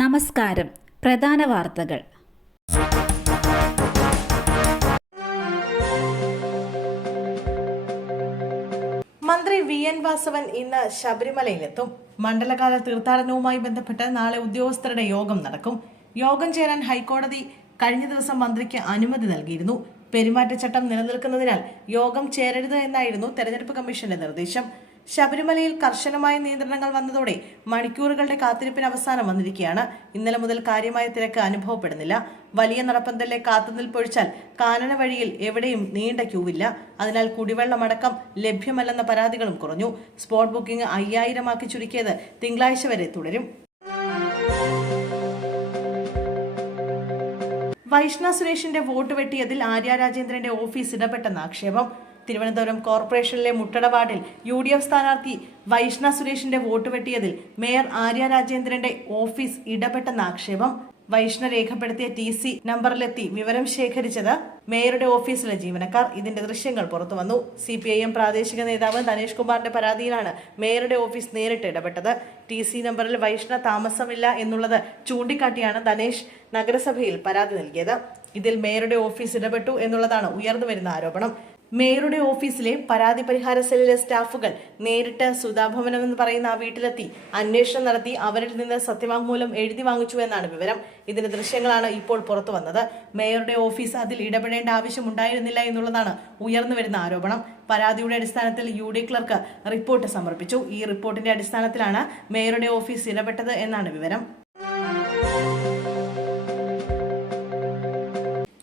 നമസ്കാരം. പ്രധാന വാർത്തകൾ. മന്ത്രി വി എൻ വാസവൻ ഇന്ന് ശബരിമലയിലെത്തും. മണ്ഡലകാല തീർത്ഥാടനവുമായി ബന്ധപ്പെട്ട് നാളെ ഉദ്യോഗസ്ഥരുടെ യോഗം നടക്കും. യോഗം ചേരാൻ ഹൈക്കോടതി കഴിഞ്ഞ ദിവസം മന്ത്രിക്ക് അനുമതി നൽകിയിരുന്നു. പെരുമാറ്റച്ചട്ടം നിലനിൽക്കുന്നതിനാൽ യോഗം ചേരരുത് എന്നായിരുന്നു തെരഞ്ഞെടുപ്പ് കമ്മീഷന്റെ നിർദ്ദേശം. ശബരിമലയിൽ കർശനമായ നിയന്ത്രണങ്ങൾ വന്നതോടെ മണിക്കൂറുകളുടെ കാത്തിരിപ്പിന് അവസാനം വന്നിരിക്കുകയാണ്. ഇന്നലെ മുതൽ കാര്യമായ തിരക്ക് അനുഭവപ്പെടുന്നില്ല. വലിയ നടപ്പന്തലിലെ കാത്തുനിൽപ്പൊഴിച്ചാൽ കാനന വഴിയിൽ എവിടെയും നീണ്ട ക്യൂവില്ല. അതിനാൽ കുടിവെള്ളമടക്കം ലഭ്യമല്ലെന്ന പരാതികളും കുറഞ്ഞു. സ്പോട്ട് ബുക്കിംഗ് 5000 ആക്കി ചുരുക്കിയത് തിങ്കളാഴ്ച വരെ തുടരും. വൈഷ്ണ സുരേഷിന്റെ വോട്ട് വെട്ടിയതിൽ ആര്യ രാജേന്ദ്രന്റെ ഓഫീസ് ഇടപെട്ടെന്ന ആക്ഷേപം. തിരുവനന്തപുരം കോർപ്പറേഷനിലെ മുട്ടട വാർഡിൽ UDF സ്ഥാനാർത്ഥി വൈഷ്ണ സുരേഷിന്റെ വോട്ട് വെട്ടിയതിൽ മേയർ ആര്യ രാജേന്ദ്രന്റെ ഓഫീസ് ഇടപെട്ടെന്ന ആക്ഷേപം. വൈഷ്ണ രേഖപ്പെടുത്തിയ TC നമ്പറിലെത്തി വിവരം ശേഖരിച്ചത് മേയറുടെ ഓഫീസിലെ ജീവനക്കാർ. ഇതിന്റെ ദൃശ്യങ്ങൾ പുറത്തുവന്നു. CPIM പ്രാദേശിക നേതാവ് ധനേഷ് കുമാറിന്റെ പരാതിയിലാണ് മേയറുടെ ഓഫീസ് നേരിട്ട് ഇടപെട്ടത്. TC നമ്പറിൽ വൈഷ്ണ താമസമില്ല എന്നുള്ളത് ചൂണ്ടിക്കാട്ടിയാണ് ധനേഷ് നഗരസഭയിൽ പരാതി നൽകിയത്. ഇതിൽ മേയറുടെ ഓഫീസ് ഇടപെട്ടു എന്നുള്ളതാണ് ഉയർന്നുവരുന്ന ആരോപണം. മേയറുടെ ഓഫീസിലെ പരാതി പരിഹാര സെല്ലിലെ സ്റ്റാഫുകൾ നേരിട്ട് സുധാഭവനം എന്ന് പറയുന്ന ആ വീട്ടിലെത്തി അന്വേഷണം നടത്തി അവരിൽ നിന്ന് സത്യവാങ്മൂലം എഴുതി വാങ്ങിച്ചു എന്നാണ് വിവരം. ഇതിന്റെ ദൃശ്യങ്ങളാണ് ഇപ്പോൾ പുറത്തു വന്നത്. മേയറുടെ ഓഫീസ് അതിൽ ഇടപെടേണ്ട ആവശ്യമുണ്ടായിരുന്നില്ല എന്നുള്ളതാണ് ഉയർന്നുവരുന്ന ആരോപണം. പരാതിയുടെ അടിസ്ഥാനത്തിൽ UD ക്ലർക്ക് റിപ്പോർട്ട് സമർപ്പിച്ചു. ഈ റിപ്പോർട്ടിന്റെ അടിസ്ഥാനത്തിലാണ് മേയറുടെ ഓഫീസ് ഇടപെട്ടത് എന്നാണ് വിവരം.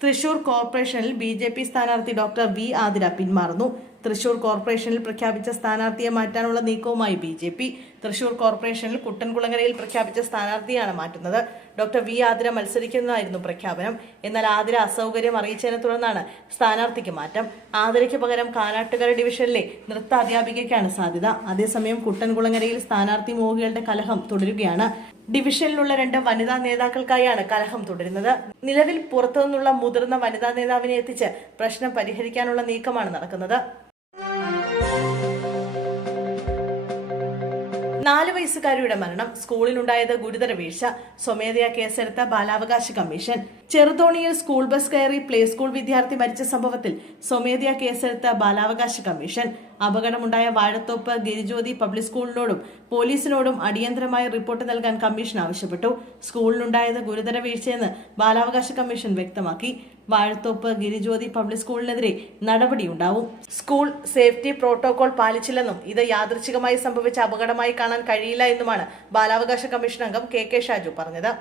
തൃശൂർ കോർപ്പറേഷനിൽ BJP സ്ഥാനാർത്ഥി ഡോക്ടർ V ആതിര പിന്മാറുന്നു. തൃശൂർ കോർപ്പറേഷനിൽ പ്രഖ്യാപിച്ച സ്ഥാനാർത്ഥിയെ മാറ്റാനുള്ള നീക്കവുമായി BJP. തൃശൂർ കോർപ്പറേഷനിൽ കുട്ടൻകുളങ്ങരയിൽ പ്രഖ്യാപിച്ച സ്ഥാനാർത്ഥിയാണ് മാറ്റുന്നത്. ഡോക്ടർ V ആതിര മത്സരിക്കുന്നതായിരുന്നു പ്രഖ്യാപനം. എന്നാൽ ആതിര അസൗകര്യം അറിയിച്ചതിനെ തുടർന്നാണ് സ്ഥാനാർത്ഥിക്ക് മാറ്റം. ആതിരയ്ക്ക് പകരം കാനാട്ടുകര ഡിവിഷനിലെ നൃത്ത അധ്യാപികയ്ക്കാണ് സാധ്യത. അതേസമയം കുട്ടൻകുളങ്ങരയിൽ സ്ഥാനാർത്ഥി മോഹികളുടെ കലഹം തുടരുകയാണ്. ഡിവിഷനിലുള്ള 2 വനിതാ നേതാക്കൾക്കായാണ് കലഹം തുടരുന്നത്. നിലവിൽ പുറത്തുനിന്നുള്ള മുതിർന്ന വനിതാ നേതാവിനെ എത്തിച്ച് പ്രശ്നം പരിഹരിക്കാനുള്ള നീക്കമാണ് നടക്കുന്നത്. 4 വയസ്സുകാരിയുടെ മരണം. സ്കൂളിലുണ്ടായത് ഗുരുതര വീഴ്ച. സ്വമേധയാ കേസെടുത്ത ബാലാവകാശ കമ്മീഷൻ. ചെറുതോണിയിൽ സ്കൂൾ ബസ് കയറി പ്ലേ സ്കൂൾ വിദ്യാർത്ഥി മരിച്ച സംഭവത്തിൽ സ്വമേധയാ കേസെടുത്ത ബാലാവകാശ കമ്മീഷൻ. അപകടമുണ്ടായ വാഴത്തോപ്പ് ഗിരിജ്യോതി പബ്ലിക് സ്കൂളിനോടും പോലീസിനോടും അടിയന്തരമായ റിപ്പോർട്ട് നൽകാൻ കമ്മീഷൻ ആവശ്യപ്പെട്ടു. സ്കൂളിലുണ്ടായത് ഗുരുതര വീഴ്ചയെന്ന് ബാലാവകാശ കമ്മീഷൻ വ്യക്തമാക്കി. വാഴത്തോപ്പ് ഗിരിജ്യോതി പബ്ലിക് സ്കൂളിനെതിരെ നടപടിയുണ്ടാവും. സ്കൂൾ സേഫ്റ്റി പ്രോട്ടോകോൾ പാലിച്ചില്ലെന്നും ഇത് യാദൃച്ഛികമായി സംഭവിച്ച അപകടമായി കാണാൻ കഴിയില്ല എന്നുമാണ് ബാലാവകാശ കമ്മീഷൻ അംഗം KK ഷാജു പറഞ്ഞത്.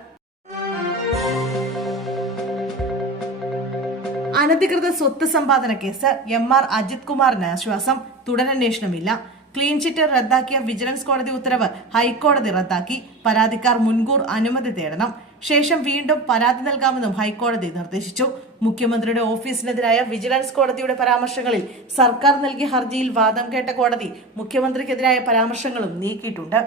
അനധികൃത സ്വത്ത് സമ്പാദന കേസ്. MR അജിത് കുമാറിന് ആശ്വാസം. തുടരന്വേഷണമില്ല. ക്ലീൻ ചിറ്റ് റദ്ദാക്കിയ വിജിലൻസ് കോടതി ഉത്തരവ് ഹൈക്കോടതി റദ്ദാക്കി. പരാതിക്കാർ മുൻകൂർ അനുമതി തേടണം. ശേഷം വീണ്ടും പരാതി നൽകാമെന്നും ഹൈക്കോടതി നിർദ്ദേശിച്ചു. മുഖ്യമന്ത്രിയുടെ ഓഫീസിനെതിരായ വിജിലൻസ് കോടതിയുടെ പരാമർശങ്ങളിൽ സർക്കാർ നൽകിയ ഹർജിയിൽ വാദം കേട്ട കോടതി മുഖ്യമന്ത്രിക്കെതിരായ പരാമർശങ്ങളും നീക്കിയിട്ടുണ്ട്.